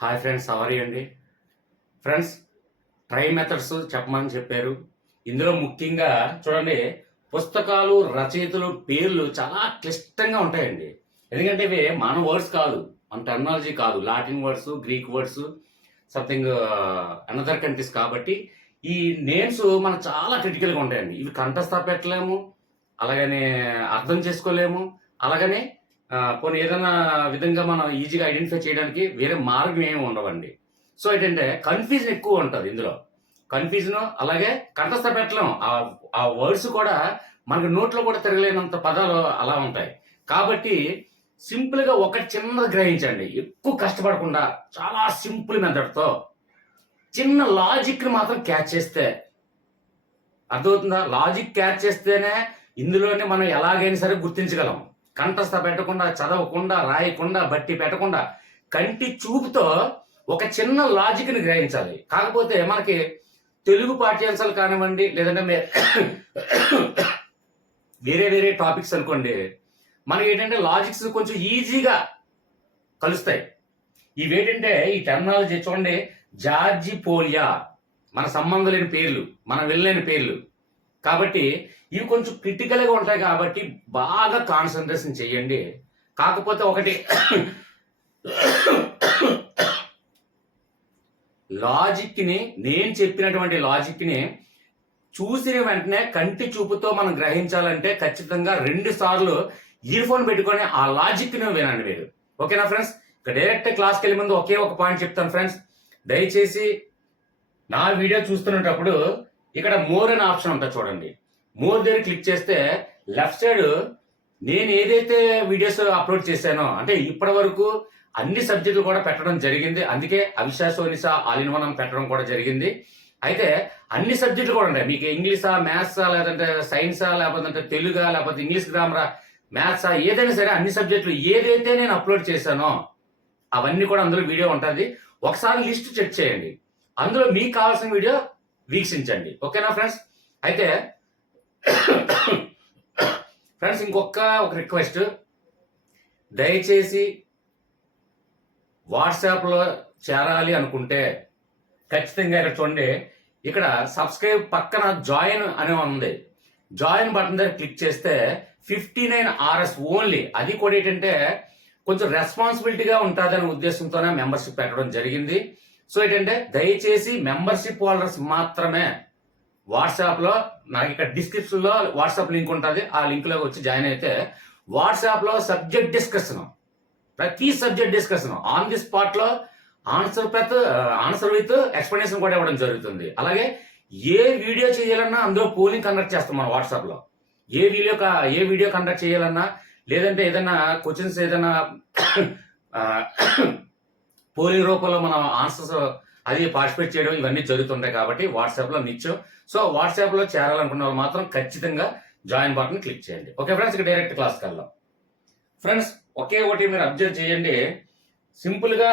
Hi friends, hour అండి friends. Try methods చెప్పమని చెప్పారు. ఇందులో ముఖ్యంగా చూడండి, పుస్తకాలు రచయితలు పేర్లు చాలా క్లిష్టంగా ఉంటాయండి. ఎందుకంటే ఇవి మన వర్డ్స్ కాదు, మన టెర్మినాలజీ కాదు, Latin words, Greek words, something another countries. కాబట్టి ఈ నేమ్స్ మనకు చాలా క్రిటికల్గా ఉంటాయండి. ఇవి కంఠస్థ పెట్టలేము, అలాగనే అర్థం చేసుకోలేము, అలాగనే పోనీ ఏదైనా విధంగా మనం ఈజీగా ఐడెంటిఫై చేయడానికి వేరే మార్గం ఏమి ఉండవండి. సో ఏంటంటే కన్ఫ్యూజన్ ఎక్కువ ఉంటుంది ఇందులో. కన్ఫ్యూజన్, అలాగే కంఠస్థ పెట్టలేం. ఆ వర్డ్స్ కూడా మనకి నోట్లో కూడా తిరగలేనంత పదాలు అలా ఉంటాయి. కాబట్టి సింపుల్గా ఒకటి చిన్నది గ్రహించండి, ఎక్కువ కష్టపడకుండా చాలా సింపుల్ మెథడ్తో చిన్న లాజిక్ని మాత్రం క్యాచ్ చేస్తే అర్థమవుతుందా? లాజిక్ క్యాచ్ చేస్తేనే ఇందులోనే మనం ఎలాగైనా సరే గుర్తించగలం. కంఠస్థ పెట్టకుండా, చదవకుండా, రాయకుండా, బట్టి పెట్టకుండా కంటి చూపుతో ఒక చిన్న లాజిక్ని గ్రహించాలి. కాకపోతే మనకి తెలుగు పాఠ్యాంశాలు కానివ్వండి, లేదంటే వేరే వేరే టాపిక్స్ అనుకోండి, మనకి ఏంటంటే లాజిక్స్ కొంచెం ఈజీగా కలుస్తాయి. ఇవేంటంటే ఈ టెర్మినాలజీ చూడండి, జార్జి పోలియా మన సంబంధం లేని పేర్లు, మన వెళ్ళలేని పేర్లు. కాబట్టి ఇవి కొంచెం క్రిటికల్గా ఉంటాయి. కాబట్టి బాగా కాన్సన్ట్రేషన్ చేయండి. కాకపోతే ఒకటి, లాజిక్ని, నేను చెప్పినటువంటి లాజిక్ని చూసిన వెంటనే కంటి చూపుతో మనం గ్రహించాలంటే ఖచ్చితంగా 2 సార్లు ఇయర్ ఫోన్ పెట్టుకొని ఆ లాజిక్ని వినండి మీరు. ఓకేనా ఫ్రెండ్స్? ఇక డైరెక్ట్ క్లాస్కి వెళ్ళే ముందు ఒకే ఒక పాయింట్ చెప్తాను ఫ్రెండ్స్. దయచేసి నా వీడియో చూస్తున్నప్పుడు ఇక్కడ మోర్ అనే ఆప్షన్ ఉంటుంది చూడండి. మోర్ దగ్గర క్లిక్ చేస్తే లెఫ్ట్ సైడ్ నేను ఏదైతే వీడియోస్ అప్లోడ్ చేశానో, అంటే ఇప్పటి వరకు అన్ని సబ్జెక్టులు కూడా పెట్టడం జరిగింది. అందుకే అవిశా సోనిసా ఆల్ ఇన్ వన్ అని పెట్టడం కూడా జరిగింది. అయితే అన్ని సబ్జెక్టులు కూడా ఉంటాయి. మీకు ఇంగ్లీషా, మ్యాథ్సా, లేదంటే సైన్సా, లేకపోతే తెలుగా, లేకపోతే ఇంగ్లీష్ గ్రామరా, మ్యాథ్సా, ఏదైనా సరే అన్ని సబ్జెక్టులు ఏదైతే నేను అప్లోడ్ చేశానో అవన్నీ కూడా అందులో వీడియో ఉంటుంది. ఒకసారి లిస్ట్ చెక్ చేయండి, అందులో మీకు కావాల్సిన వీడియో వీక్షించండి. ఓకేనా ఫ్రెండ్స్? అయితే ఫ్రెండ్స్ ఒక రిక్వెస్ట్, దయచేసి వాట్సాప్లో చేరాలి అనుకుంటే ఖచ్చితంగా ఇక్కడ చూడండి, ఇక్కడ సబ్స్క్రైబ్ పక్కన జాయిన్ అనే ఉంది. జాయిన్ బటన్ దగ్గర క్లిక్ చేస్తే 59 RS ఓన్లీ. అది కూడా ఏంటంటే కొంచెం రెస్పాన్సిబిలిటీగా ఉంటుందనే ఉద్దేశంతోనే మెంబర్షిప్ పెట్టడం జరిగింది. సో ఏంటంటే దయచేసి మెంబర్షిప్ హోల్డర్స్ మాత్రమే వాట్సాప్లో, నాకు ఇక్కడ డిస్క్రిప్షన్లో వాట్సాప్ లింక్ ఉంటుంది, ఆ లింక్లోకి వచ్చి జాయిన్ అయితే వాట్సాప్లో సబ్జెక్ట్ డిస్కషన్, ప్రతి సబ్జెక్ట్ డిస్కషన్ ఆన్ ది స్పాట్లో ఆన్సర్ విత్ ఎక్స్ప్లెనేషన్ కూడా ఇవ్వడం జరుగుతుంది. అలాగే ఏ వీడియో చేయాలన్నా అందులో పోలింగ్ కండక్ట్ చేస్తాం మనం వాట్సాప్లో. ఏ వీడియో కండక్ట్ చేయాలన్నా, లేదంటే ఏదైనా క్వశ్చన్స్ ఏదైనా పోలింగ్ రూపంలో మనం ఆన్సర్స్ అది పార్టిసిపేట్ చేయడం ఇవన్నీ జరుగుతుంటాయి. కాబట్టి వాట్సాప్లో నిత్యం. సో వాట్సాప్లో చేరాలనుకున్న వాళ్ళు మాత్రం ఖచ్చితంగా జాయిన్ బటన్ క్లిక్ చేయండి. ఓకే ఫ్రెండ్స్, ఇక డైరెక్ట్ క్లాస్కి వెళ్దాం. ఫ్రెండ్స్ ఒకే ఒకటి మీరు అబ్జర్వ్ చేయండి, సింపుల్గా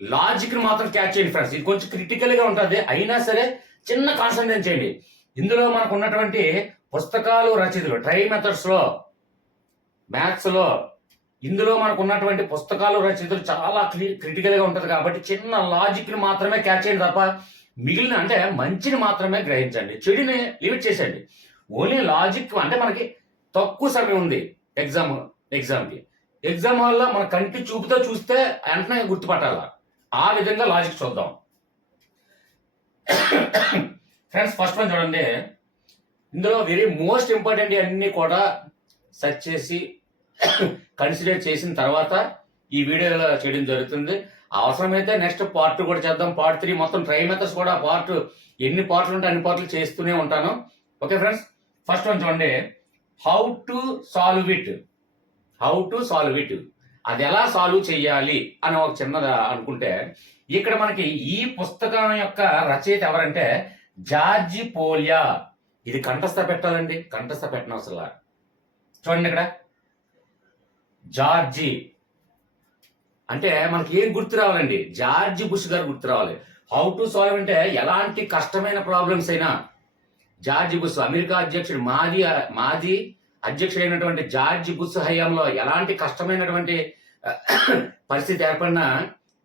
లాజిక్ని మాత్రం క్యాచ్ చేయండి ఫ్రెండ్స్. ఇది కొంచెం క్రిటికల్గా ఉంటుంది, అయినా సరే చిన్న కాన్సన్ట్రేట్ చేయండి. ఇందులో మనకు ఉన్నటువంటి పుస్తకాలు రచయితలు ట్రై మెథడ్స్లో, మ్యాథ్స్లో, ఇందులో మనకు ఉన్నటువంటి పుస్తకాలు రచయితలు చాలా క్రిటికల్గా ఉంటుంది. కాబట్టి చిన్న లాజిక్ని మాత్రమే క్యాచ్ చేయండి తప్ప మిగిలిన అంటే మంచిని మాత్రమే గ్రహించండి, చెడుని లిమిట్ చేసేయండి. ఓన్లీ లాజిక్ అంటే మనకి తక్కువ సమయం ఉంది ఎగ్జామ్కి. ఎగ్జామ్ వల్ల మన కంటి చూపుతో చూస్తే వెంటనే గుర్తుపట్టాల. ఆ విధంగా లాజిక్ చూద్దాం ఫ్రెండ్స్. ఫస్ట్ వన్ చూడండి, ఇందులో వెరీ మోస్ట్ ఇంపార్టెంట్ అన్ని కూడా సెర్చ్ చేసి కన్సిడర్ చేసిన తర్వాత ఈ వీడియోలో చేయడం జరుగుతుంది. అవసరమైతే నెక్స్ట్ పార్ట్ 2 కూడా చేద్దాం, పార్ట్ 3, మొత్తం ట్రై మెథడ్స్ కూడా ఎన్ని పార్ట్లు ఉంటే అన్ని పార్ట్లు చేస్తూనే ఉంటాను. ఓకే ఫ్రెండ్స్, ఫస్ట్ వన్ చూడండి, హౌ టు సాల్వ్ ఇట్. అది ఎలా సాల్వ్ చేయాలి అని ఒక చిన్నది అనుకుంటే, ఇక్కడ మనకి ఈ పుస్తకం యొక్క రచయిత ఎవరంటే జార్జి పోలియా. ఇది కంఠస్థ పెట్టాలండి, కంఠస్థ పెట్టిన అవసరం. చూడండి ఇక్కడ జార్జి అంటే మనకి ఏం గుర్తు రావాలండి, జార్జి బుష్ గారు గుర్తు రావాలి. హౌ టు సాల్వ్ అంటే ఎలాంటి కష్టమైన ప్రాబ్లమ్స్ అయినా జార్జి బుష్, అమెరికా అధ్యక్షుడు, మాజీ అధ్యక్షుడైనటువంటి జార్జి బుష్ హయాంలో ఎలాంటి కష్టమైనటువంటి పరిస్థితి ఏర్పడినా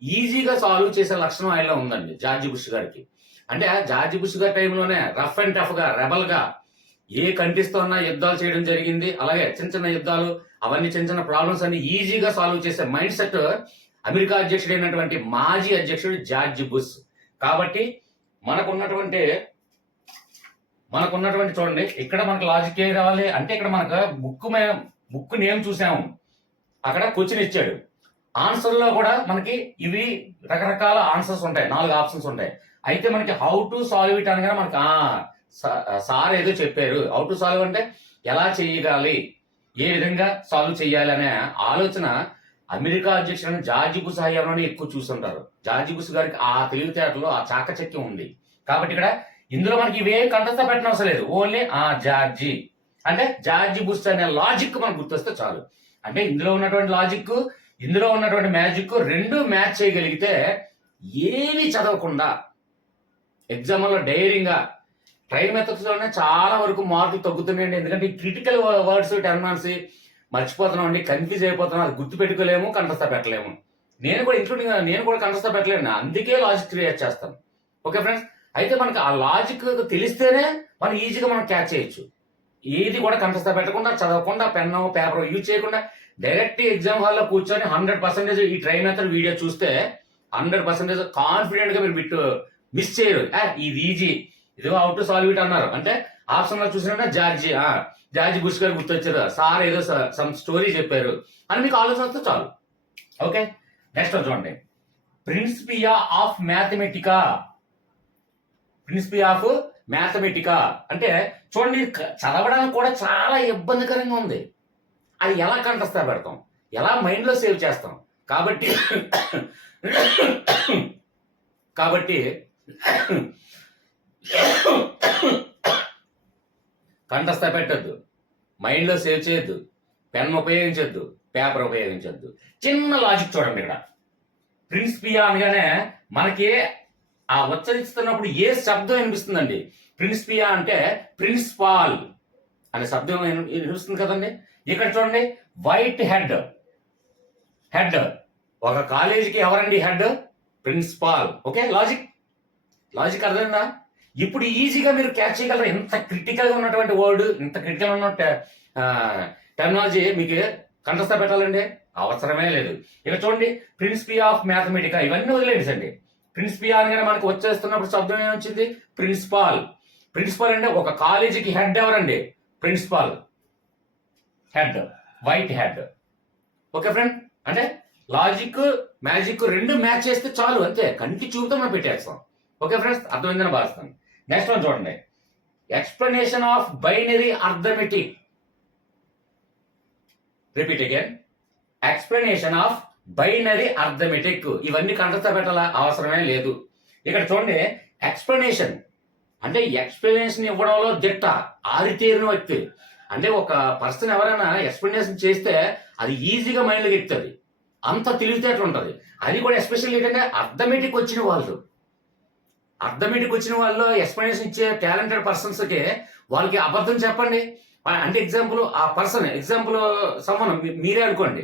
ఈజీగా సాల్వ్ చేసే లక్షణం ఆయనలో ఉందండి జార్జి బుష్ గారికి. అంటే ఆ జార్జి బుష్ గారి టైంలోనే రఫ్ అండ్ టఫ్ గా రెబల్ గా ఏ కంట్రీస్ తో ఉన్నా యుద్ధాలు చేయడం జరిగింది. అలాగే చిన్న చిన్న యుద్ధాలు అవన్నీ చిన్న చిన్న ప్రాబ్లమ్స్ అన్ని ఈజీగా సాల్వ్ చేసే మైండ్ సెట్ అమెరికా అధ్యక్షుడైనటువంటి మాజీ అధ్యక్షుడు జార్జి బుష్. కాబట్టి మనకున్నటువంటి చూడండి, ఇక్కడ మనకు లాజిక్ ఏం రావాలి అంటే, ఇక్కడ మనకు బుక్ నేమ్ చూసాము, అక్కడ క్వశ్చన్ ఇచ్చాడు. ఆన్సర్ లో కూడా మనకి ఇవి రకరకాల ఆన్సర్స్ ఉంటాయి, 4 ఆప్షన్స్ ఉంటాయి. అయితే మనకి హౌ టు సాల్వ్ ఇట్ అనగానే మనకి సార్ ఏదో చెప్పారు. హౌ టు సాల్వ్ అంటే ఎలా చేయగాలి, ఏ విధంగా సాల్వ్ చేయాలి అనే ఆలోచన అమెరికా అధ్యక్షుడు జార్జి బుష్ హయాంలోనే ఎక్కువ చూస్తుంటారు. జార్జి బుష్ గారికి ఆ తెలివితేటలో ఆ చాకచక్యం ఉంది. కాబట్టి ఇక్కడ ఇందులో మనకి ఇవేం కంటస్థ పెట్టిన అవసరం లేదు. ఓన్లీ జార్జి అంటే జార్జి బుష్ అనే లాజిక్ మనకు గుర్తొస్తే చాలు. అంటే ఇందులో ఉన్నటువంటి లాజిక్, ఇందులో ఉన్నటువంటి మ్యాజిక్ రెండు మ్యాచ్ చేయగలిగితే ఏమి చదవకుండా ఎగ్జామ్లో ధైర్యంగా ట్రై మెథడ్స్ లోనే చాలా వరకు మార్కులు తగ్గుతున్నాయండి. ఎందుకంటే ఈ క్రిటికల్ వర్డ్స్ టెర్మినాలజీ మర్చిపోతున్నాం అండి, కన్ఫ్యూజ్ అయిపోతున్నాం, అది గుర్తు పెట్టుకోలేము, కంటస్థ పెట్టలేము. నేను కూడా కంటస్థ పెట్టలేను, అందుకే లాజిక్ క్రియేట్ చేస్తాను. ఓకే ఫ్రెండ్స్, అయితే మనకి ఆ లాజిక్ తెలిస్తేనే మనం ఈజీగా మనం క్యాచ్ చేయొచ్చు. ఏది కూడా కంటస్థ పెట్టకుండా, చదవకుండా, పెన్ పేపర్ యూజ్ చేయకుండా డైరెక్ట్ ఎగ్జామ్ హాల్లో కూర్చొని 100% ఈ ట్రై మెథడ్ వీడియో చూస్తే 100% కాన్ఫిడెంట్ గా మీరు మిస్ చేయరు. ఇది ఈజీ, ఇదిగో హౌ టు సాల్వ్ ఇట్ అన్నారు అంటే ఆప్షన్ లో చూసినా జార్జి బుష్ గారు గుర్తొచ్చారు, సార్ ఏదో సమ్ స్టోరీ చెప్పారు అని మీకు ఆలోచన వస్తే చాలు. ఓకే, నెక్స్ట్ చూడండి, ప్రిన్సిపియా ఆఫ్ మ్యాథమెటికా అంటే చూడండి, చదవడానికి కూడా చాలా ఇబ్బందికరంగా ఉంది. అది ఎలా కంటస్థ పెడతాం, ఎలా మైండ్ లో సేవ్ చేస్తాం. కాబట్టి కంటస్థ పెట్టద్దు, మైండ్ లో సేవ్ చేయొద్దు, పెన్ ఉపయోగించొద్దు, పేపర్ ఉపయోగించొద్దు. చిన్న లాజిక్ చూడండి, ఇక్కడ ప్రిన్సిపియా అనగానే మనకి ఆ ఉచ్చరిస్తున్నప్పుడు ఏ శబ్దం వినిపిస్తుందండి? ప్రిన్సిపియా అంటే ప్రిన్సిపాల్ అనే శబ్దం వినిపిస్తుంది కదండి. ఇక్కడ చూడండి, వైట్ హెడ్ ఒక కాలేజీకి ఎవరండి హెడ్? ప్రిన్సిపాల్. ఓకే, లాజిక్ అర్థమైందా? ఇప్పుడు ఈజీగా మీరు క్యాచ్ చేయగలరు. ఎంత క్రిటికల్ గా ఉన్నటువంటి వర్డ్, ఇంత క్రిటికల్ ఉన్న టెర్మినాలజీ మీకు కంటస్థ పెట్టాలండి అవసరమే లేదు. ఇక చూడండి, ప్రిన్సిపియా ఆఫ్ మ్యాథమెటికా, ఇవన్నీ వదిలేండి. ప్రిన్సిపియా అనగానే మనకు వచ్చేస్తున్నప్పుడు శబ్దం ఏమొచ్చింది? ప్రిన్సిపాల్ అంటే ఒక కాలేజీకి హెడ్ ఎవరండి? Principal head, white head. Okay friend, అంటే లాజిక్ మ్యాజిక్ రెండు మ్యాచ్ చేస్తే చాలు, అంతే, కంటి చూపుతో మనం పెట్టేస్తాం. ఓకే ఫ్రెండ్స్, అర్థమైందని భావిస్తాను. నెక్స్ట్ వన్ చూడండి, explanation of binary arithmetic. Repeat again, explanation of binary arithmetic. ఇవన్నీ కంటస్థ పెట్టాల అవసరమే లేదు. ఇక్కడ చూడండి, ఎక్స్ప్లెనేషన్ అంటే ఎక్స్ప్లెనేషన్ ఇవ్వడంలో దిట్ట, ఆరితేరిన వ్యక్తి. అంటే ఒక పర్సన్ ఎవరైనా ఎక్స్ప్లెనేషన్ చేస్తే అది ఈజీగా మైండ్లోకి ఎక్కుతుంది, అంత తెలివితేటలు ఉంటుంది. అది కూడా ఎస్పెషల్లీ ఏంటంటే అర్థమెటిక్ వచ్చిన వాళ్ళు ఎక్స్ప్లెనేషన్ ఇచ్చే టాలెంటెడ్ పర్సన్స్కి వాళ్ళకి అబద్ధం చెప్పండి అంటే ఎగ్జాంపుల్ సమ్మన్ మీరే అనుకోండి.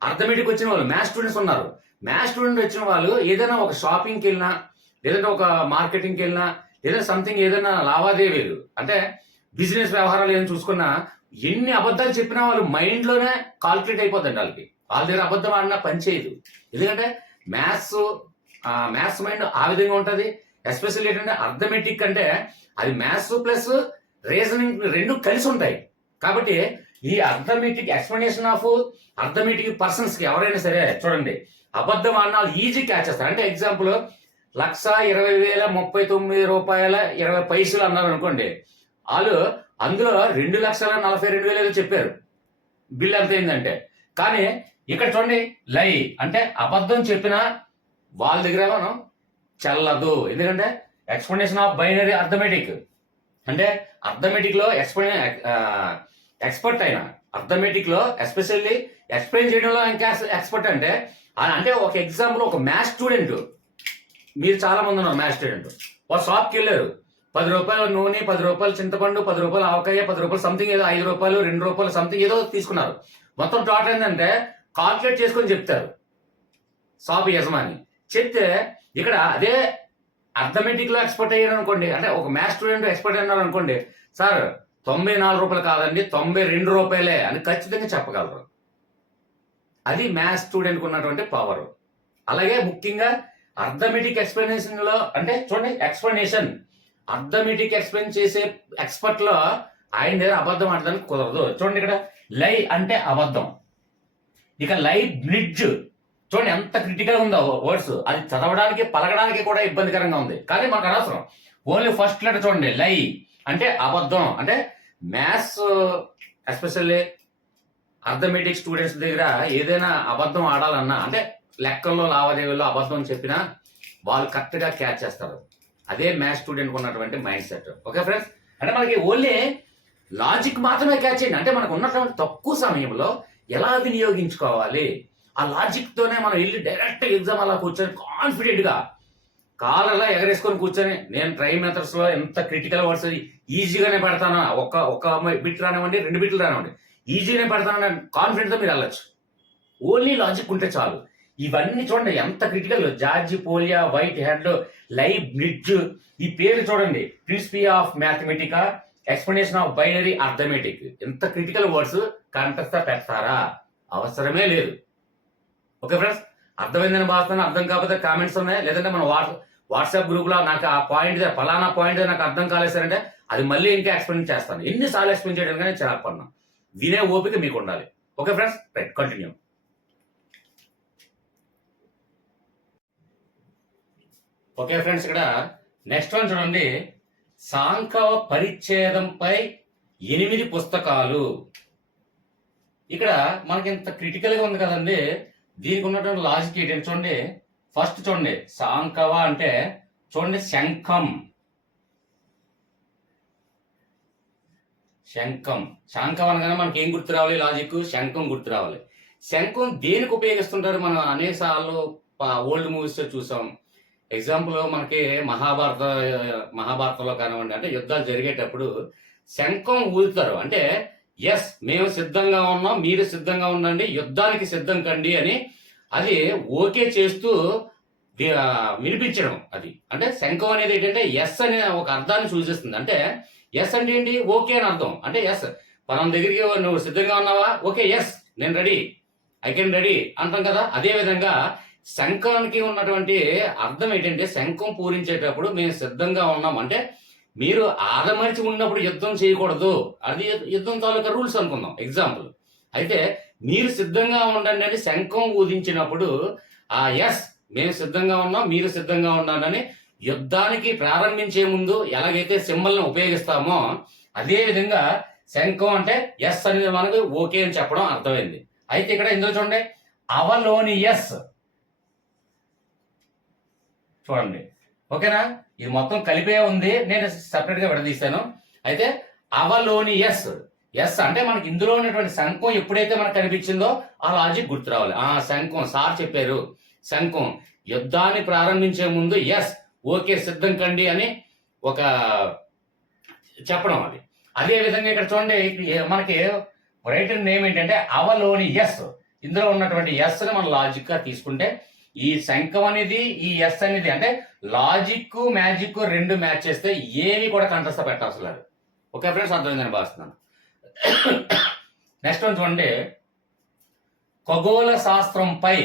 అర్థమెటిక్ వచ్చిన వాళ్ళు మ్యాథ్స్ స్టూడెంట్స్ ఉన్నారు. మ్యాథ్స్ స్టూడెంట్ వచ్చిన వాళ్ళు ఏదైనా ఒక షాపింగ్కి వెళ్ళినా, లేదంటే ఒక మార్కెటింగ్కి వెళ్ళినా, లేదా సంథింగ్ ఏదైనా లావాదేవీలు అంటే బిజినెస్ వ్యవహారాలు ఏమైనా చూసుకున్నా, ఎన్ని అబద్ధాలు చెప్పినా వాళ్ళు మైండ్ లోనే కాల్కులేట్ అయిపోతుంది. వాళ్ళ దగ్గర అబద్ధం ఆడినా పని చేయదు. ఎందుకంటే మ్యాథ్స్ మైండ్ ఆ విధంగా ఉంటుంది. ఎస్పెషల్లీ ఏంటంటే అర్థమెటిక్ అంటే అది మ్యాథ్స్ ప్లస్ రీజనింగ్ రెండు కలిసి ఉంటాయి. కాబట్టి ఈ arithmetic explanation of arithmetic persons కి ఎవరైనా సరే చూడండి, అబద్ధం ఆడినా ఈజీ క్యాచ్ చేస్తారు. అంటే ఎగ్జాంపుల్ 1,20,039 అన్నారు అనుకోండి, వాళ్ళు అందులో 2,42,000 ఏదో చెప్పారు, బిల్ ఎంత అయిందంటే. కానీ ఇక్కడ చూడండి, లై అంటే అబద్ధం చెప్పినా వాళ్ళ దగ్గర మనం చెల్లదు. ఎందుకంటే ఎక్స్ప్లెనేషన్ ఆఫ్ బైనరీ అర్థమెటిక్ అంటే అర్థమెటిక్ లో ఎక్స్పర్ట్ అయినా, అర్థమెటిక్ లో ఎస్పెషల్లీ ఎక్స్ప్లెయిన్ చేయడంలో ఇంకా ఎక్స్పర్ట్. అంటే ఒక ఎగ్జాంపుల్, ఒక మ్యాథ్స్ స్టూడెంట్, మీరు చాలా మంది ఉన్నారు మ్యాథ్స్ స్టూడెంట్, ఒక షాప్కి వెళ్ళారు, 10 రూపాయల నూనె, 10 రూపాయలు చింతపండు, 10 రూపాయలు ఆవకాయ, 10 రూపాయలు సంథింగ్ ఏదో, 5 రూపాయలు, 2 రూపాయలు సంథింగ్ ఏదో తీసుకున్నారు. మొత్తం టోటల్ ఏంటంటే కాల్కులేట్ చేసుకొని చెప్తారు. షాప్ యజమాని చెప్తే ఇక్కడ అదే అర్థమెటిక్ లో ఎక్స్పర్ట్ అయ్యారు అనుకోండి, అంటే ఒక మ్యాథ్స్ స్టూడెంట్ ఎక్స్పర్ట్ అయినారు అనుకోండి, సార్ 94 రూపాయలు కాదండి 92 రూపాయలే అని ఖచ్చితంగా చెప్పగలరు. అది మ్యాథ్స్ స్టూడెంట్కి ఉన్నటువంటి పవర్. అలాగే ముఖ్యంగా అర్థమెటిక్ ఎక్స్ప్లెనేషన్ లో అంటే చూడండి, ఎక్స్ప్లెనేషన్ అర్థమెటిక్ ఎక్స్ప్లెయిన్ చేసే ఎక్స్పర్ట్ లో ఆయన దగ్గర అబద్ధం ఆడడానికి కుదరదు. చూడండి, ఇక్కడ లై అంటే అబద్ధం, ఇక లై బ్రిడ్జ్ చూడండి ఎంత క్రిటికల్ ఉందో వర్డ్స్, అది చదవడానికి పలకడానికి కూడా ఇబ్బందికరంగా ఉంది, కానీ మనకు అనవసరం. ఓన్లీ ఫస్ట్ లెటర్ చూడండి, లై అంటే అబద్ధం. అంటే మ్యాథ్స్ ఎస్పెషల్లీ అర్థమెటిక్ స్టూడెంట్స్ దగ్గర ఏదైనా అబద్ధం ఆడాలన్నా, అంటే లెక్కల్లో లావాదేవీల్లో అబద్ధం చెప్పినా వాళ్ళు కరెక్ట్ గా క్యాచ్ చేస్తారు. అదే మ్యాథ్స్ స్టూడెంట్ ఉన్నటువంటి మైండ్ సెట్. ఓకే ఫ్రెండ్స్, అంటే మనకి ఓన్లీ లాజిక్ మాత్రమే క్యాచ్ చేయండి, అంటే మనకు ఉన్నటువంటి తక్కువ సమయంలో ఎలా వినియోగించుకోవాలి ఆ లాజిక్ తోనే మనం వెళ్ళి డైరెక్ట్ ఎగ్జామ్ అలా కూర్చొని కాన్ఫిడెంట్ గా కాలలా ఎగరేసుకొని కూర్చొని నేను ట్రై మెథడ్స్ లో ఎంత క్రిటికల్ వర్డ్స్ ఈజీగానే పెడతాను, ఒక బిట్ రానివ్వండి 2 బిట్లు రానివ్వండి ఈజీగానే పెడతానని కాన్ఫిడెంట్ తో మీరు వెళ్ళచ్చు. ఓన్లీ లాజిక్ ఉంటే చాలు. ఇవన్నీ చూడండి ఎంత critical, George Polya, Whitehead, Leibniz, ఈ పేరు చూడండి, Principia of Mathematica, explanation of binary arithmetic, ఎంత క్రిటికల్ వర్డ్స్ కంటస్థ పెడతారా? అవసరమే లేదు. ఓకే ఫ్రెండ్స్, అర్థమైందని భావిస్తాను. అర్థం కాకపోతే కామెంట్స్ ఉన్నాయి, లేదంటే మన వాట్సాప్ గ్రూప్ లో నాకు ఆ పాయింట్ ఫలానా పాయింట్ నాకు అర్థం కాలేసారంటే అది మళ్ళీ ఇంకా ఎక్స్ప్లెయిన్ చేస్తాను. ఎన్నిసార్లు ఎక్స్ప్లెయిన్ చేయడం కానీ చిరాకు పడినా, వినే ఓపిక మీకు ఉండాలి. Okay friends, right, continue. Okay friends, ఇక్కడ నెక్స్ట్ వన్ చూడండి, సాంఖ్య పరిచ్ఛేదంపై 8 పుస్తకాలు. ఇక్కడ మనకి ఇంత క్రిటికల్ గా ఉంది కదండి, దీనికి ఉన్నటువంటి లాజిక్ ఏంటంటే చూడండి, ఫస్ట్ చూడండి సాంకవ అంటే చూడండి శంఖం, శంఖం అనగానే మనకి ఏం గుర్తు రావాలి? లాజిక్ శంఖం గుర్తు రావాలి. శంఖం దేనికి ఉపయోగిస్తుంటారు? మనం అనేక సార్లు ఓల్డ్ మూవీస్ చూసాం. ఎగ్జాంపుల్ మనకి మహాభారతంలో కానివ్వండి, అంటే యుద్ధాలు జరిగేటప్పుడు శంఖం ఊదుతారు. అంటే ఎస్ మేము సిద్ధంగా ఉన్నాం, మీరు సిద్ధంగా ఉండండి, యుద్ధానికి సిద్ధం కండి అని అది ఓకే చేస్తూ వినిపించడం. అది అంటే శంఖం అనేది ఏంటంటే ఎస్ అనే ఒక అర్థాన్ని సూచిస్తుంది. అంటే ఎస్ అంటే ఏంటి? ఓకే అని అర్థం. అంటే ఎస్ మనం దగ్గరికి నువ్వు సిద్ధంగా ఉన్నావా? ఓకే, ఎస్ నేను రెడీ, ఐ కెన్ రెడీ అంటాం కదా. అదే విధంగా శంఖానికి ఉన్నటువంటి అర్థం ఏంటంటే శంఖం పూరించేటప్పుడు మేము సిద్ధంగా ఉన్నాం అంటే మీరు ఆదమరిచి ఉన్నప్పుడు యుద్ధం చేయకూడదు, అది యుద్ధం తాలూకా రూల్స్ అనుకుందాం ఎగ్జాంపుల్. అయితే మీరు సిద్ధంగా ఉండండి అని శంఖం ఊదించినప్పుడు ఆ ఎస్ మేము సిద్ధంగా ఉన్నాం, మీరు సిద్ధంగా ఉన్నారని యుద్ధానికి ప్రారంభించే ముందు ఎలాగైతే సింబల్ని ఉపయోగిస్తామో అదే విధంగా శంఖం అంటే ఎస్ అనేది మనకు ఓకే అని చెప్పడం అర్థమైంది. అయితే ఇక్కడ ఇందులో చూడండి అవలోని ఎస్ చూడండి, ఓకేనా? ఇది మొత్తం కలిపే ఉంది, నేను సెపరేట్ గా విడదీశాను. అయితే అవలోని ఎస్, ఎస్ అంటే మనకి ఇందులో ఉన్నటువంటి శంఖం ఎప్పుడైతే మనకు కనిపించిందో ఆ లాజిక్ గుర్తు రావాలి. ఆ శంఖం సార్ చెప్పారు, శంఖం యుద్ధాన్ని ప్రారంభించే ముందు ఎస్ ఓకే సిద్ధం కండి అని ఒక చెప్పడం. అది అదే విధంగా ఇక్కడ చూడండి, మనకి రైటర్ నేమ్ ఏంటంటే అవలోని ఎస్. ఇందులో ఉన్నటువంటి ఎస్ ని మనం లాజిక్ గా తీసుకుంటే ఈ శంఖం అనేది ఈ ఎస్ అనేది అంటే లాజిక్ మ్యాజిక్ 2 మ్యాచ్ చేస్తే ఏవి కూడా కంటస్థ పెట్టాల్సి లేదు. ఓకే ఫ్రెండ్స్, అర్థమైందని భావిస్తున్నాను. నెక్స్ట్ వన్ చూడండి, ఖగోళ శాస్త్రంపై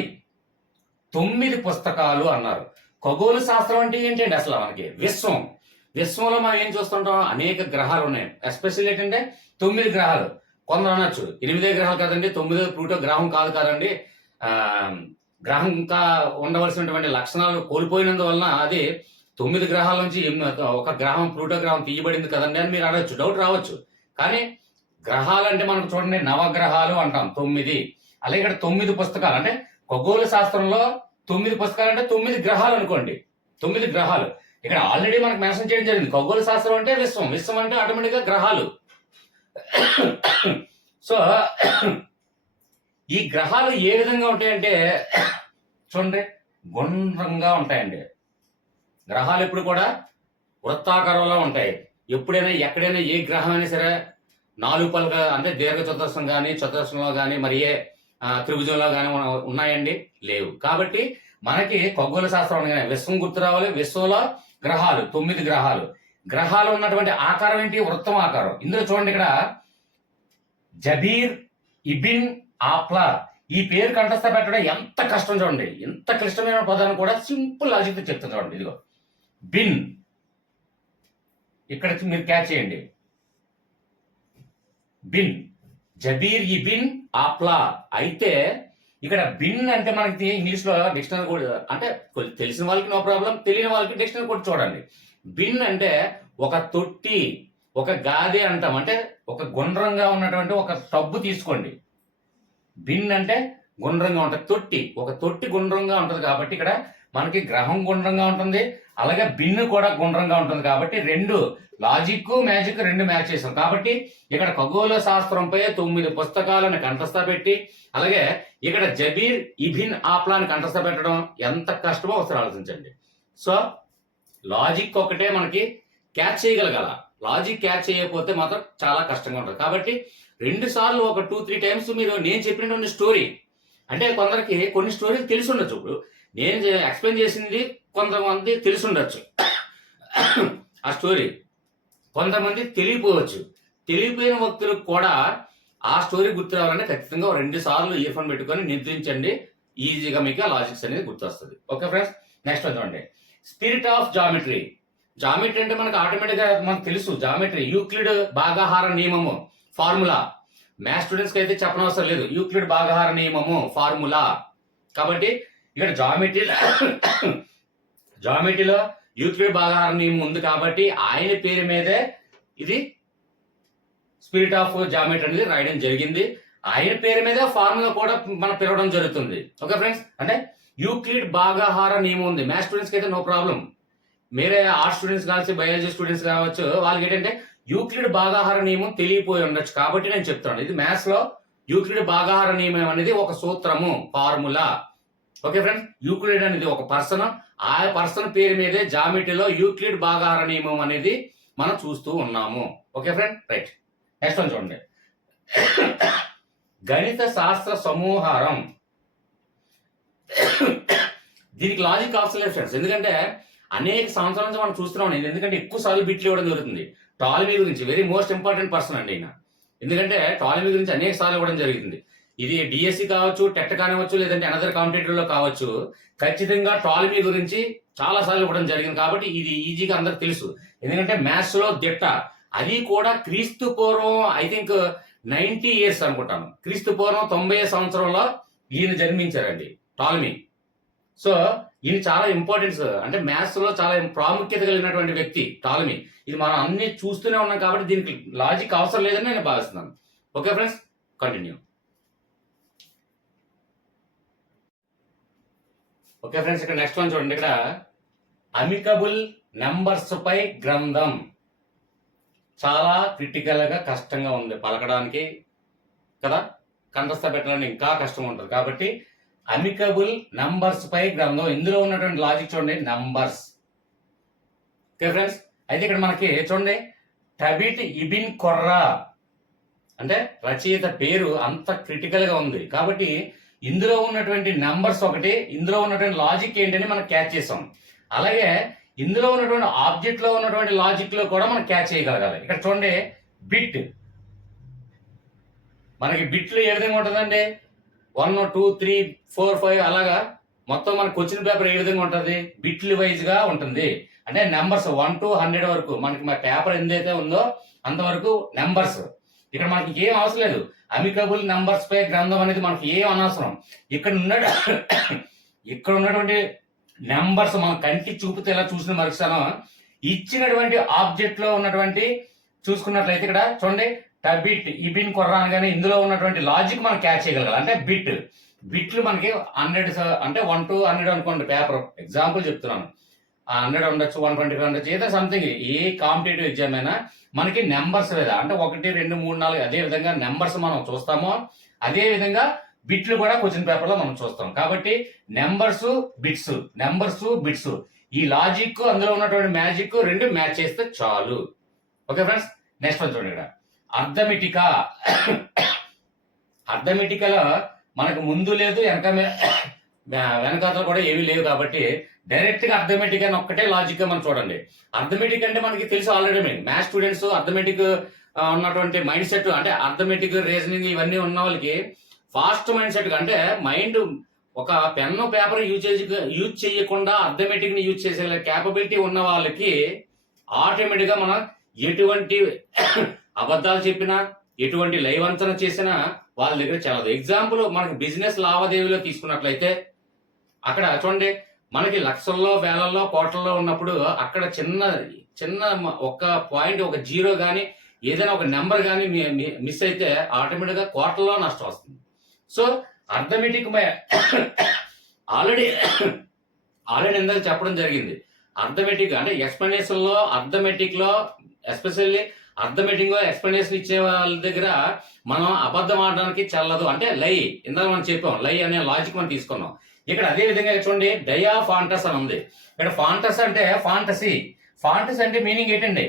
9 పుస్తకాలు అన్నారు. ఖగోళ శాస్త్రం అంటే ఏంటండి? అసలు మనకి విశ్వంలో మనం ఏం చూస్తుంటాం? అనేక గ్రహాలు ఉన్నాయి. ఎస్పెషల్ ఏంటంటే 9 గ్రహాలు. కొందరు అనొచ్చు 8 గ్రహాలు కాదండి, 9 ప్లూటో గ్రహం కాదు కాదండి, గ్రహం ఇంకా ఉండవలసినటువంటి లక్షణాలు కోల్పోయినందువలన అది 9 గ్రహాల నుంచి ఒక గ్రహం ప్లూటో గ్రహం తీయబడింది కదండి అని మీరు అడగచ్చు, డౌట్ రావచ్చు. కానీ గ్రహాలంటే మనకు చూడండి నవగ్రహాలు అంటాం 9. అలాగే ఇక్కడ 9 పుస్తకాలు అంటే ఖగోళ శాస్త్రంలో 9 పుస్తకాలు అంటే 9 గ్రహాలు అనుకోండి, 9 గ్రహాలు. ఇక్కడ ఆల్రెడీ మనకు మెన్షన్ చేయడం జరిగింది. ఖగోళ శాస్త్రం అంటే విశ్వం అంటే ఆటోమేటిక్ గా గ్రహాలు. సో ఈ గ్రహాలు ఏ విధంగా ఉంటాయంటే చూడండి గుండ్రంగా ఉంటాయండి. గ్రహాలు ఎప్పుడు కూడా వృత్తాకారంలో ఉంటాయి. ఎప్పుడైనా ఎక్కడైనా ఏ గ్రహం అయినా సరే 4 పలుగా అంటే దీర్ఘ చతురస్రం కానీ చతురస్రంలో కానీ మరి ఏ త్రిభుజంలో కానీ ఉన్నాయండి? లేవు. కాబట్టి మనకి ఖగోళ శాస్త్రం అనగానే విశ్వం గుర్తు రావాలి. విశ్వంలో గ్రహాలు 9 గ్రహాలు. గ్రహాలు ఉన్నటువంటి ఆకారం ఏంటి? వృత్తం ఆకారం. ఇందులో చూడండి, ఇక్కడ జబీర్ ఇబిన్ ఆప్లా, ఈ పేరు కంఠస్థ పెట్టడం ఎంత కష్టం చూడండి. ఎంత క్లిష్టమైన పదాన్ని కూడా సింపుల్ లాజిక్ తో చెప్తుంది చూడండి. ఇదిగో బిన్, ఇక్కడ మీరు క్యాచ్ చేయండి. Bin, Jabir ibn Aflah. అయితే ఇక్కడ బిన్ అంటే మనకి ఇంగ్లీష్ లో డిక్షనరీ కూడా, అంటే తెలిసిన వాళ్ళకి నో ప్రాబ్లం, తెలియని వాళ్ళకి డిక్షనరీ కూడా చూడండి. బిన్ అంటే ఒక తొట్టి, ఒక గాది అంటాం. అంటే ఒక గుండ్రంగా ఉన్నటువంటి ఒక టబ్బు తీసుకోండి. బిన్ అంటే గుండ్రంగా ఉంటుంది. తొట్టి, ఒక తొట్టి గుండ్రంగా ఉంటుంది. కాబట్టి ఇక్కడ మనకి గ్రహం గుండ్రంగా ఉంటుంది, అలాగే బిన్ను కూడా గుండ్రంగా ఉంటుంది. కాబట్టి రెండు లాజిక్ మ్యాజిక్ రెండు మ్యాచ్ చేసాం. కాబట్టి ఇక్కడ ఖగోళ శాస్త్రంపై 9 పుస్తకాలను కంఠస్థ పెట్టి, అలాగే ఇక్కడ జబీర్ ఇబిన్ ఆప్లాని కంఠస్థ పెట్టడం ఎంత కష్టమో ఒకసారి ఆలోచించండి. సో లాజిక్ ఒకటే మనకి క్యాచ్ చేయగలగాల. లాజిక్ క్యాచ్ చేయకపోతే మాత్రం చాలా కష్టంగా ఉంటుంది. కాబట్టి 2 సార్లు ఒక 2-3 టైమ్స్ మీరు నేను చెప్పినటువంటి స్టోరీ, అంటే కొందరికి కొన్ని స్టోరీలు తెలిసి ఉండొచ్చు. ఇప్పుడు నేను ఎక్స్ప్లెయిన్ చేసింది కొంతమంది తెలిసి ఉండొచ్చు ఆ స్టోరీ, కొంతమంది తెలియపోవచ్చు. తెలియపోయిన వ్యక్తులకు కూడా ఆ స్టోరీ గుర్తు రావాలంటే ఖచ్చితంగా 2 సార్లు ఇయర్ ఫోన్ పెట్టుకొని నిద్రించండి. ఈజీగా మీకు ఆ లాజిక్స్ అనేది గుర్తొస్తుంది. ఓకే ఫ్రెండ్స్, నెక్స్ట్ చూడండి, స్పిరిట్ ఆఫ్ జామెట్రీ. జామెట్రీ అంటే మనకు ఆటోమేటిక్ గా మనకు తెలుసు. జామెట్రీ యూక్లిడ్ భాగాహార నియమము ఫార్ములా. మ్యాథ్స్ స్టూడెంట్స్ కి అయితే చెప్పనవసరం లేదు. యూక్లిడ్ భాగాహార నియమము ఫార్ములా. కాబట్టి ఇక్కడ జామెట్రీలో యూక్లిడ్ భాగాహార నియమం ఉంది. కాబట్టి ఆయన పేరు మీదే ఇది స్పిరిట్ ఆఫ్ జామెట్రీ అనేది రాయడం జరిగింది. ఆయన పేరు మీద ఫార్ములా కూడా మనం పిలవడం జరుగుతుంది. ఓకే ఫ్రెండ్స్, అంటే యూక్లిడ్ భాగాహార నియమం ఉంది. మ్యాథ్స్ స్టూడెంట్స్ కి అయితే నో ప్రాబ్లం. మీరే ఆర్ట్స్ స్టూడెంట్స్ కావచ్చు, బయాలజీ స్టూడెంట్స్ కావచ్చు, వాళ్ళకి ఏంటంటే యూక్లిడ్ భాగాహార నియమం తెలియపోయి ఉండొచ్చు. కాబట్టి నేను చెప్తాను, ఇది మ్యాథ్స్ లో యూక్లిడ్ భాగాహార నియమం అనేది ఒక సూత్రము, ఫార్ములా. ఓకే ఫ్రెండ్స్, యూక్లిడ్ అనేది ఒక పర్సన్, ఆ పర్సన్ పేరు మీదే జామెట్రీలో యూక్లిడ్ భాగాహార నియమం అనేది మనం చూస్తూ ఉన్నాము. Okay friend, right. Next one చూడండి, గణిత శాస్త్ర సమూహారం. దీనికి లాజిక్ అవసరం లేదు ఫ్రెండ్స్, ఎందుకంటే అనేక సంవత్సరాల నుంచి మనం చూస్తున్నాం. ఎందుకంటే ఎక్కువ సార్లు బిట్లు ఇవ్వడం జరుగుతుంది. టాలమీ గురించి వెరీ మోస్ట్ ఇంపార్టెంట్ పర్సన్ అండి ఈయన. ఎందుకంటే టాలమీ గురించి అనేక సార్లు ఇవ్వడం జరిగింది. ఇది డిఎస్సి కావచ్చు, టెట్ కానివచ్చు, లేదంటే అనదర్ కాంపిటేటివ్ లో కావచ్చు, ఖచ్చితంగా టాలమీ గురించి చాలా సార్లు ఇవ్వడం జరిగింది. కాబట్టి ఇది ఈజీగా అందరికి తెలుసు. ఎందుకంటే మ్యాథ్స్ లో దిట్ట. అది కూడా క్రీస్తు పూర్వం ఐ థింక్ 90 years అనుకుంటాను. క్రీస్తు పూర్వం 90 సంవత్సరంలో ఈయన జన్మించారండి టాలమీ. సో ఈయన చాలా ఇంపార్టెన్స్, అంటే మ్యాథ్స్ లో చాలా ప్రాముఖ్యత కలిగినటువంటి వ్యక్తి టాలమీ. ఇది మనం అన్ని చూస్తూనే ఉన్నాం. కాబట్టి దీనికి లాజిక్ అవసరం లేదని నేను భావిస్తున్నాను. Okay friends, continue. Okay friends, ఇక్కడ నెక్స్ట్ వన్ చూడండి. ఇక్కడ అమికబుల్ నెంబర్స్ పై గ్రంథం. చాలా క్రిటికల్ గా కష్టంగా ఉంది పలకడానికి కదా, కంఠస్థ పెట్టడానికి ఇంకా కష్టం ఉంటుంది. కాబట్టి అమికబుల్ నంబర్స్ పై గ్రంథం. ఇందులో ఉన్నటువంటి లాజిక్ చూడండి, నంబర్స్. ఓకే ఫ్రెండ్స్, అయితే ఇక్కడ మనకి చూడండి, టబిట్ ఇబిన్ కొర్రా అంటే రచయిత పేరు అంత క్రిటికల్ గా ఉంది. కాబట్టి ఇందులో ఉన్నటువంటి నంబర్స్ ఒకటి, ఇందులో ఉన్నటువంటి లాజిక్ ఏంటని మనం క్యాచ్ చేసాం. అలాగే ఇందులో ఉన్నటువంటి ఆబ్జెక్ట్ లో ఉన్నటువంటి లాజిక్ లో కూడా మనం క్యాచ్ చేయగలగాలి. ఇక్కడ చూడండి, బిట్. మనకి బిట్లు ఏ విధంగా ఉంటుందండి, 1 2 3 4 5 అలాగా మొత్తం మన క్వశ్చన్ పేపర్ ఏ విధంగా ఉంటుంది, బిట్లు వైజ్ గా ఉంటుంది. అంటే నెంబర్స్ 1 to 100 వరకు మనకి మా పేపర్ ఎంతైతే ఉందో అంతవరకు నెంబర్స్. ఇక్కడ మనకి ఏం అవసరం లేదు. అమికబుల్ నెంబర్స్ పై గ్రంథం అనేది మనకి ఏం అనవసరం. ఇక్కడ ఉన్నటువంటి నెంబర్స్ మనం కంటి చూపుతే ఎలా చూసిన మరుక్షణం ఇచ్చినటువంటి ఆబ్జెక్ట్ లో ఉన్నటువంటి చూసుకున్నట్లయితే ఇక్కడ చూడండి, టబిట్ ఇబిన్ కొర్రా అనగానే ఇందులో ఉన్నటువంటి లాజిక్ మనం క్యాచ్ చేయగలగాలి. అంటే బిట్లు మనకి 100 అంటే 1 to 100 అనుకోండి పేపర్, ఎగ్జాంపుల్ చెప్తున్నాను. 100 ఉండొచ్చు, 120 ఉండొచ్చు, ఏదో సంథింగ్. ఏ కాంపిటేటివ్ ఎగ్జామ్ అయినా మనకి నెంబర్స్ లేదా అంటే 1 2 3 4 అదే విధంగా నెంబర్స్ మనం చూస్తామో అదే విధంగా బిట్లు కూడా క్వశ్చన్ పేపర్ లో మనం చూస్తాం. కాబట్టి నెంబర్స్ బిట్స్ ఈ లాజిక్ అందులో ఉన్నటువంటి మ్యాజిక్ రెండు మ్యాచ్ చేస్తే చాలు. ఓకే ఫ్రెండ్స్, నెక్స్ట్ వన్ చూడండి. ఇక్కడ అర్థమెటికా. అర్థమెటికలో మనకు ముందు లేదు వెనకాతలు కూడా ఏమీ లేవు కాబట్టి డైరెక్ట్ గా అర్థమెటిక్ అని ఒక్కటే లాజిక్ గా మనం చూడండి. అర్థమెటిక్ అంటే మనకి తెలుసు ఆల్రెడీ. మ్యాథ్స్ స్టూడెంట్స్ అర్థమెటిక్ ఉన్నటువంటి మైండ్ సెట్ అంటే అర్థమెటిక్ రీజనింగ్ ఇవన్నీ ఉన్న వాళ్ళకి ఫాస్ట్ మైండ్ సెట్ అంటే మైండ్ ఒక పెన్ను పేపర్ యూజ్ చేయకుండా అర్థమెటిక్ ని యూజ్ చేసే క్యాపబిలిటీ ఉన్న వాళ్ళకి ఆటోమేటిక్ గా మనం ఎటువంటి అబద్ధాలు చెప్పినా ఎటువంటి లైవ్ అంచనా చేసినా వాళ్ళ దగ్గర చల్లదు. ఎగ్జాంపుల్ మనకి బిజినెస్ లావాదేవీలో తీసుకున్నట్లయితే అక్కడ చూడండి, మనకి లక్షల్లో వేలల్లో కోట్లలో ఉన్నప్పుడు అక్కడ చిన్న చిన్న ఒక పాయింట్ ఒక జీరో కానీ ఏదైనా ఒక నెంబర్ కానీ మిస్ అయితే ఆటోమేటిక్ గా కోట్లలో నష్టం వస్తుంది. సో అర్థమెటిక్ ఆల్రెడీ ఇందాక చెప్పడం జరిగింది. అర్థమెటిక్ అంటే ఎక్స్ప్లెనేషన్ లో అర్థమెటిక్ లో ఎస్పెషల్లీ అర్థమెటిక్ లో ఎక్స్ప్లెనేషన్ ఇచ్చే వాళ్ళ దగ్గర మనం అబద్ధం ఆడడానికి చల్లదు. అంటే లై ఇందాక మనం చెప్పాం, లై అనే లాజిక్ మనం తీసుకున్నాం. ఇక్కడ అదే విధంగా చూడండి, డయాఫాంటస్ అని ఉంది. ఇక్కడ ఫాంటస్ అంటే ఫాంటసీ. ఫాంటసీ అంటే మీనింగ్ ఏంటండి?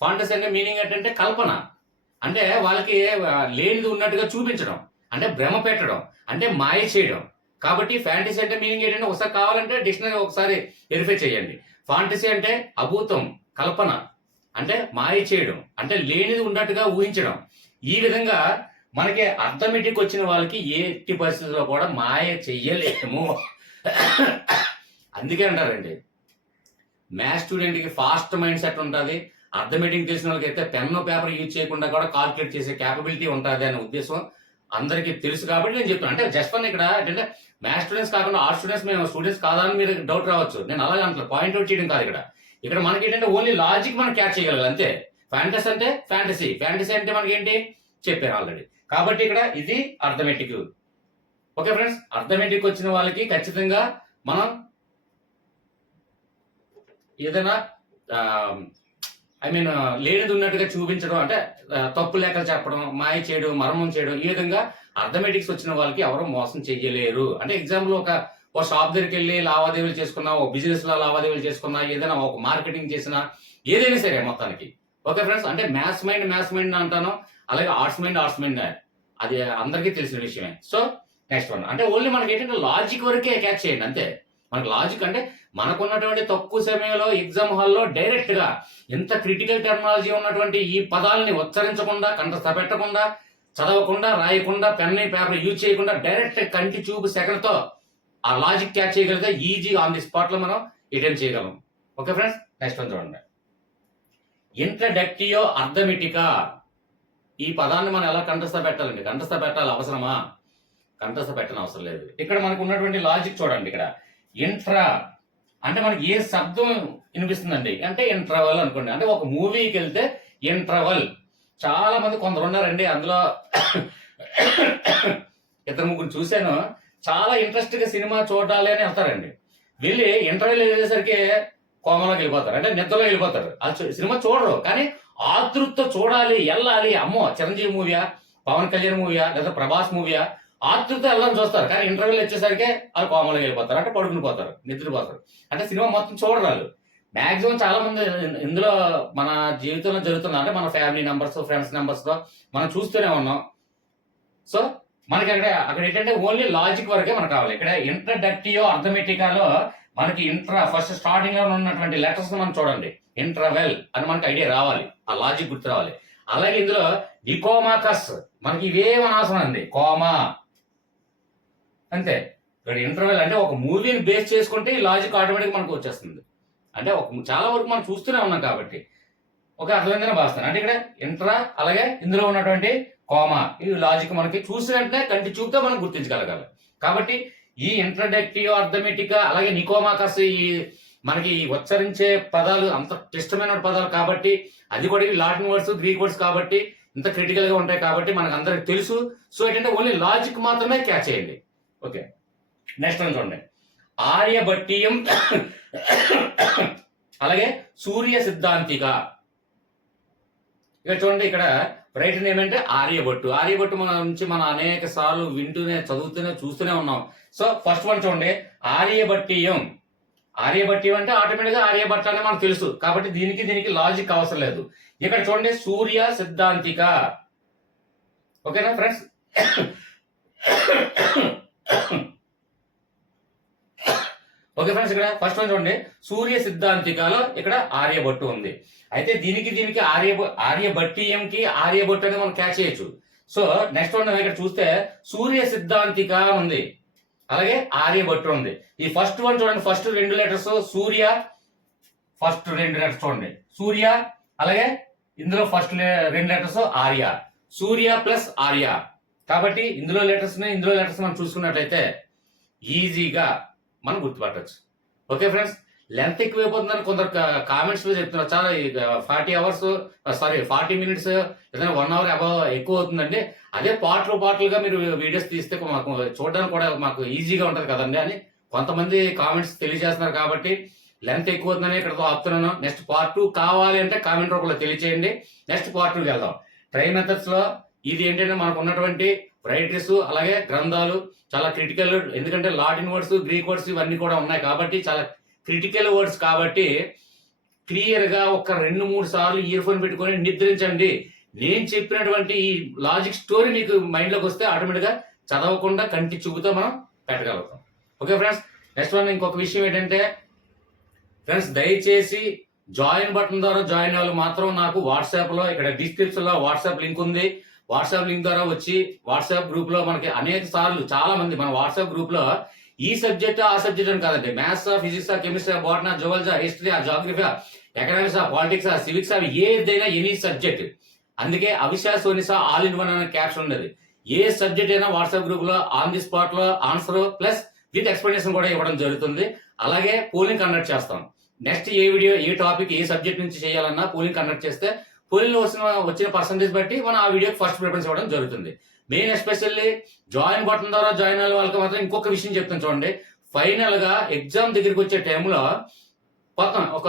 ఫాంటసీ అంటే మీనింగ్ ఏంటంటే కల్పన. అంటే వాళ్ళకి లేనిది ఉన్నట్టుగా చూపించడం, అంటే భ్రమ పెట్టడం, అంటే మాయ చేయడం. కాబట్టి ఫ్యాంటసీ అంటే మీనింగ్ ఏంటంటే ఒకసారి కావాలంటే డిక్షనరీ ఒకసారి వెరిఫై చేయండి. ఫాంటసీ అంటే అభూతం, కల్పన, అంటే మాయ చేయడం, అంటే లేనిది ఉన్నట్టుగా ఊహించడం. ఈ విధంగా మనకి అర్థమెటిక్ వచ్చిన వాళ్ళకి ఎట్టి పరిస్థితుల్లో కూడా మాయ చెయ్యలేము. అందుకే అంటారండి, మ్యాథ్స్ స్టూడెంట్ కి ఫాస్ట్ మైండ్ సెట్ ఉంటుంది. అర్థమెటిక్ తెలిసిన వాళ్ళకి అయితే పెన్ను పేపర్ యూజ్ చేయకుండా కూడా కాల్కులేట్ చేసే క్యాపబిలిటీ ఉంటుంది అనే ఉద్దేశం అందరికీ తెలుసు. కాబట్టి నేను చెప్తాను, అంటే జస్ట్ వన్ ఇక్కడ ఏంటంటే మ్యాథ్స్ స్టూడెంట్స్ కాకుండా ఆర్ట్స్ స్టూడెంట్స్ మేము స్టూడెంట్స్ కాదా అని మీరు డౌట్ రావచ్చు. నేను అలాగే అంటాను, పాయింట్అవుట్ చేయడం కాదు. ఇక్కడ మనకి ఏంటంటే ఓన్లీ లాజిక్ మనం క్యాచ్ చేయగలగాలి అంతే. ఫ్యాంటసీ అంటే ఫ్యాంటసీ అంటే మనకి ఏంటి చెప్పాను ఆల్రెడీ. కాబట్టి ఇక్కడ ఇది అర్థమెటిక్. ఓకే ఫ్రెండ్స్, అర్థమెటిక్ వచ్చిన వాళ్ళకి ఖచ్చితంగా మనం ఏదైనా లేనిది ఉన్నట్టుగా చూపించడం, అంటే తప్పు లెక్కలు చెప్పడం, మాయ చేయడం, మర్మం చేయడం, ఈ విధంగా అర్థమెటిక్స్ వచ్చిన వాళ్ళకి ఎవరు మోసం చేయలేరు. అంటే ఎగ్జాంపుల్ ఒక షాప్ దగ్గరికి వెళ్ళి లావాదేవీలు చేసుకున్నా, ఒక బిజినెస్ లో లావాదేవీలు చేసుకున్నా, ఏదైనా ఒక మార్కెటింగ్ చేసినా, ఏదైనా సరే మొత్తానికి. ఓకే ఫ్రెండ్స్, అంటే మ్యాథ్స్ మైండ్ అంటాను, అలాగే ఆర్ట్స్ మైండ్ అది అందరికీ తెలిసిన విషయమే. సో నెక్స్ట్ వన్ అంటే ఓన్లీ మనకి ఏంటంటే లాజిక్ వరకే క్యాచ్ చేయండి అంతే. మనకి లాజిక్ అంటే మనకున్నటువంటి తక్కువ సమయంలో ఎగ్జామ్ హాల్లో డైరెక్ట్ గా ఎంత క్రిటికల్ టెర్మినాలజీ ఉన్నటువంటి ఈ పదాలని ఉచ్చరించకుండా, కంఠస్థ పెట్టకుండా, చదవకుండా, రాయకుండా, పెన్ పేపర్ యూజ్ చేయకుండా డైరెక్ట్ కంటి చూపు సెకండ్తో ఆ లాజిక్ క్యాచ్ చేయగలిగితే ఈజీగా ఆన్ ది స్పాట్ లో మనం అటెంప్ట్ చేయగలం. ఓకే ఫ్రెండ్స్, నెక్స్ట్ వన్ చూడండి, ఇంట్రడక్టియో అర్థమెటికా. ఈ పదాన్ని మనం ఎలా కంఠస్థ పెట్టాలండి? కంఠస్థ పెట్టాలి అవసరమా? కంఠస్థ పెట్టని అవసరం లేదు. ఇక్కడ మనకు ఉన్నటువంటి లాజిక్ చూడండి. ఇక్కడ ఇంట్రా అంటే మనకి ఏ శబ్దం వినిపిస్తుందండి అంటే ఇంట్రవల్ అనుకోండి. అంటే ఒక మూవీకి వెళ్తే ఇంట్రవల్. చాలా మంది కొందరు ఉన్నారండి, అందులో ఇద్దరు ముగ్గురు చూశాను, చాలా ఇంట్రెస్ట్ గా సినిమా చూడాలి అని వెళ్తారండి. వెళ్ళి ఇంటర్వెల్ వెళ్ళేసరికి కోమలోకి వెళ్ళిపోతారు, అంటే నిద్రలో వెళ్ళిపోతారు. సినిమా చూడరు, కానీ ఆతృతతో చూడాలి, వెళ్ళాలి. అమ్మో చిరంజీవి మూవీయా, పవన్ కళ్యాణ్ మూవీయా, లేదా ప్రభాస్ మూవీయా, ఆతృత వెళ్ళాలని చూస్తారు. కానీ ఇంటర్వ్యూలు వచ్చేసరికి వాళ్ళు కోమలో వెళ్ళిపోతారు, అంటే పడుకుని పోతారు, నిద్రపోతారు. అంటే సినిమా మొత్తం చూడరాలు. మాక్సిమం చాలా మంది ఇందులో మన జీవితంలో జరుగుతుంది, అంటే మన ఫ్యామిలీ మెంబర్స్, ఫ్రెండ్స్ మెంబర్స్ తో మనం చూస్తూనే ఉన్నాం. సో మనకి అక్కడ ఏంటంటే ఓన్లీ లాజిక్ వరకే మనకు కావాలి. ఇక్కడ ఇంట్రడక్టియో అర్థమెటికాలో మనకి ఫస్ట్ స్టార్టింగ్ లో ఉన్నటువంటి లెటర్స్ మనం చూడండి, ఇంట్రవెల్ అని మనకి ఐడియా రావాలి, ఆ లాజిక్ గుర్తు రావాలి. అలాగే ఇందులో నికోమాకస్, మనకి ఇవేం అనవసరం అండి, కోమా అంతే. ఇక్కడ ఇంటర్వెల్ అంటే ఒక మూవీని బేస్ చేసుకుంటే ఈ లాజిక్ ఆటోమేటిక్ మనకు వచ్చేస్తుంది. అంటే చాలా వరకు మనం చూస్తూనే ఉన్నాం కాబట్టి ఒక అర్థమైందని భావిస్తాను. అంటే ఇక్కడ ఇంట్రా అలాగే ఇందులో ఉన్నటువంటి కోమా, ఈ లాజిక్ మనకి చూసిన వెంటనే కంటి చూపుతో మనం గుర్తించగలగాలి. కాబట్టి ఈ ఇంట్రడక్టివ్ అర్థమెటిక్ అలాగే నికోమాకస్ ఈ మనకి ఉచ్చరించే పదాలు అంత క్లిష్టమైన పదాలు కాబట్టి, అది కూడా లాటిన్ వర్డ్స్, గ్రీక్ వర్డ్స్ కాబట్టి ఇంత క్రిటికల్ గా ఉంటాయి కాబట్టి మనకు అందరికి తెలుసు. సో ఏంటంటే ఓన్లీ లాజిక్ మాత్రమే క్యాచ్ చేయండి. ఓకే, నెక్స్ట్ వన్ చూడండి, ఆర్యభట్టీయం అలాగే సూర్య సిద్ధాంతిక. ఇక్కడ చూడండి, ఇక్కడ రైట్ ఏమంటే ఆర్యభట్టు మన నుంచి మనం అనేక సార్లు వింటూనే, చదువుతూనే, చూస్తూనే ఉన్నాం. సో ఫస్ట్ వన్ చూడండి, ఆర్యభట్టీయం అంటే ఆటోమేటిక్ గా ఆర్యభట్ట అని మనకు తెలుసు కాబట్టి దీనికి లాజిక్ అవసరం లేదు. ఇక్కడ చూడండి, సూర్య సిద్ధాంతిక. ఓకేనా ఫ్రెండ్స్? ఓకే ఫ్రెండ్స్, ఇక్కడ ఫస్ట్ వన్ చూడండి, సూర్య సిద్ధాంతికాలో ఇక్కడ ఆర్యభట్టు ఉంది. అయితే దీనికి ఆర్యభట్టీయంకి ఆర్యభట్టు అనేది మనం క్యాచ్ చేయొచ్చు. సో నెక్స్ట్ వన్ ఇక్కడ చూస్తే సూర్య సిద్ధాంతిక ఉంది, అలాగే ఆర్యభట్టు ఉంది. ఈ ఫస్ట్ వన్ చూడండి, ఫస్ట్ 2 లెటర్స్ సూర్య, ఫస్ట్ 2 లెటర్స్ చూడండి సూర్య, అలాగే ఇందులో ఫస్ట్ 2 లెటర్స్ ఆర్య, సూర్య ప్లస్ ఆర్య. కాబట్టి ఇందులో లెటర్స్ మనం చూసుకున్నట్లయితే ఈజీగా మనం గుర్తుపట్టచ్చు. ఓకే ఫ్రెండ్స్, లెంత్ ఎక్కువైపోతుందని కొందరు కామెంట్స్ లో చెప్తున్నారు, చాలా 40 మినిట్స్ ఏదైనా 1 అవర్ అబౌవ్ ఎక్కువ అవుతుందండి. అదే పాటలుగా మీరు వీడియోస్ తీస్తే మాకు చూడడానికి కూడా మాకు ఈజీగా ఉంటది కదండి అని కొంతమంది కామెంట్స్ తెలియజేస్తున్నారు. కాబట్టి లెంత్ ఎక్కువ అవుతుందని ఇక్కడ ఆపుతున్నాను. నెక్స్ట్ పార్ట్ 2 కావాలి అంటే కామెంట్ రూపంలో తెలియచేయండి. నెక్స్ట్ పార్ట్ 2కి వెళ్దాం. ట్రై మెథడ్స్ లో ఇది ఏంటంటే మనకు ఉన్నటువంటి రైటర్స్ అలాగే గ్రంథాలు చాలా క్రిటికల్, ఎందుకంటే లాటిన్ వర్డ్స్, గ్రీక్ వర్డ్స్ ఇవన్నీ కూడా ఉన్నాయి కాబట్టి చాలా క్రిటికల్ వర్డ్స్. కాబట్టి క్లియర్ గా ఒక 2-3 సార్లు ఇయర్ ఫోన్ పెట్టుకొని నిద్రించండి. నేను చెప్పినటువంటి ఈ లాజిక్ స్టోరీ మీకు మైండ్ లోకి వస్తే ఆటోమేటిక్ గా చదవకుండా కంటి చూపుతో మనం పెట్టగలుగుతాం. ఓకే ఫ్రెండ్స్, నెక్స్ట్ వన్ ఇంకొక విషయం ఏంటంటే ఫ్రెండ్స్, దయచేసి జాయిన్ బటన్ ద్వారా జాయిన్ అవ్వాలి మాత్రం నాకు వాట్సాప్ లో ఇక్కడ డిస్క్రిప్షన్ లో వాట్సాప్ లింక్ ఉంది. వాట్సాప్ లింక్ ద్వారా వచ్చి వాట్సాప్ గ్రూప్ లో మనకి అనేక సార్లు చాలా మంది మన వాట్సాప్ గ్రూప్ లో ఈ సబ్జెక్ట్ ఆ సబ్జెక్ట్ అని కాదండి, maths, physics, chemistry, botany, zoology, history, geography, economics, politics, civics, అవి ఏదైనా ఎనీ సబ్జెక్ట్. అందుకే అవిశా సోనిసా ఆల్ ఇన్ వన్ అనే క్యాప్షన్ ఉండేది. ఏ సబ్జెక్ట్ అయినా వాట్సాప్ గ్రూప్ లో ఆన్ ది స్పాట్ లో ఆన్సర్ ప్లస్ విత్ ఎక్స్ప్లెనేషన్ కూడా ఇవ్వడం జరుగుతుంది. అలాగే పోలింగ్ కండక్ట్ చేస్తాం. నెక్స్ట్ ఏ వీడియో ఏ టాపిక్ ఏ సబ్జెక్ట్ నుంచి చేయాలన్నా పోలింగ్ కండక్ట్ చేస్తే పోలింగ్ లో వచ్చిన పర్సంటేజ్ బట్టి మనం ఆ వీడియోకి ఫస్ట్ ప్రిఫరెన్స్ ఇవ్వడం జరుగుతుంది. మెయిన్ ఎస్పెషల్లీ జాయిన్ బటన్ ద్వారా జాయిన్ అయ్యే వాళ్ళకి మాత్రం ఇంకొక విషయం చెప్తాను చూడండి. ఫైనల్ గా ఎగ్జామ్ దగ్గరికి వచ్చే టైంలో మొత్తం ఒక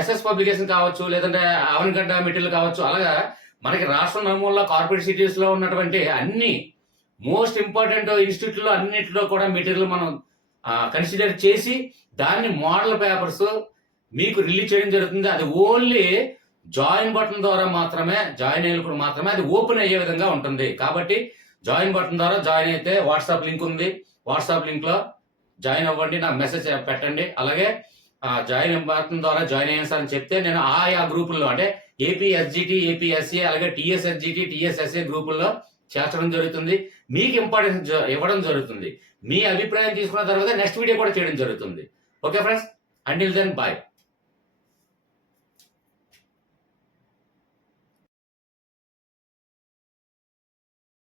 ఎస్ఎస్ పబ్లికేషన్ కావచ్చు, లేదంటే అవనగడ్డ మెటీరియల్ కావచ్చు, అలాగా మనకి రాష్ట్ర నమూనాలో కార్పొరేట్ సిటీస్ లో ఉన్నటువంటి అన్ని మోస్ట్ ఇంపార్టెంట్ ఇన్స్టిట్యూట్ లో అన్నింటిలో కూడా మెటీరియల్ మనం కన్సిడర్ చేసి దాన్ని మోడల్ పేపర్స్ మీకు రిలీజ్ చేయడం జరుగుతుంది. అది ఓన్లీ జాయిన్ బటన్ ద్వారా మాత్రమే, జాయిన్ అయినప్పుడు మాత్రమే అది ఓపెన్ అయ్యే విధంగా ఉంటుంది. కాబట్టి జాయిన్ బటన్ ద్వారా జాయిన్ అయితే వాట్సాప్ లింక్ ఉంది, వాట్సాప్ లింక్ లో జాయిన్ అవ్వండి, నాకు మెసేజ్ పెట్టండి. అలాగే జాయిన్ బటన్ ద్వారా జాయిన్ అయ్యాను సార్ అని చెప్తే నేను ఆయా గ్రూపుల్లో అంటే ఏపీఎస్జిటి, ఏపీఎస్ఏ, అలాగే టిఎస్ఎస్జిటి, టిఎస్ఎస్ఏ గ్రూపుల్లో చేర్చడం జరుగుతుంది. మీకు ఇంపార్టెన్స్ ఇవ్వడం జరుగుతుంది. మీ అభిప్రాయం తీసుకున్న తర్వాత నెక్స్ట్ వీడియో కూడా చేయడం జరుగుతుంది. Okay friends, until then bye.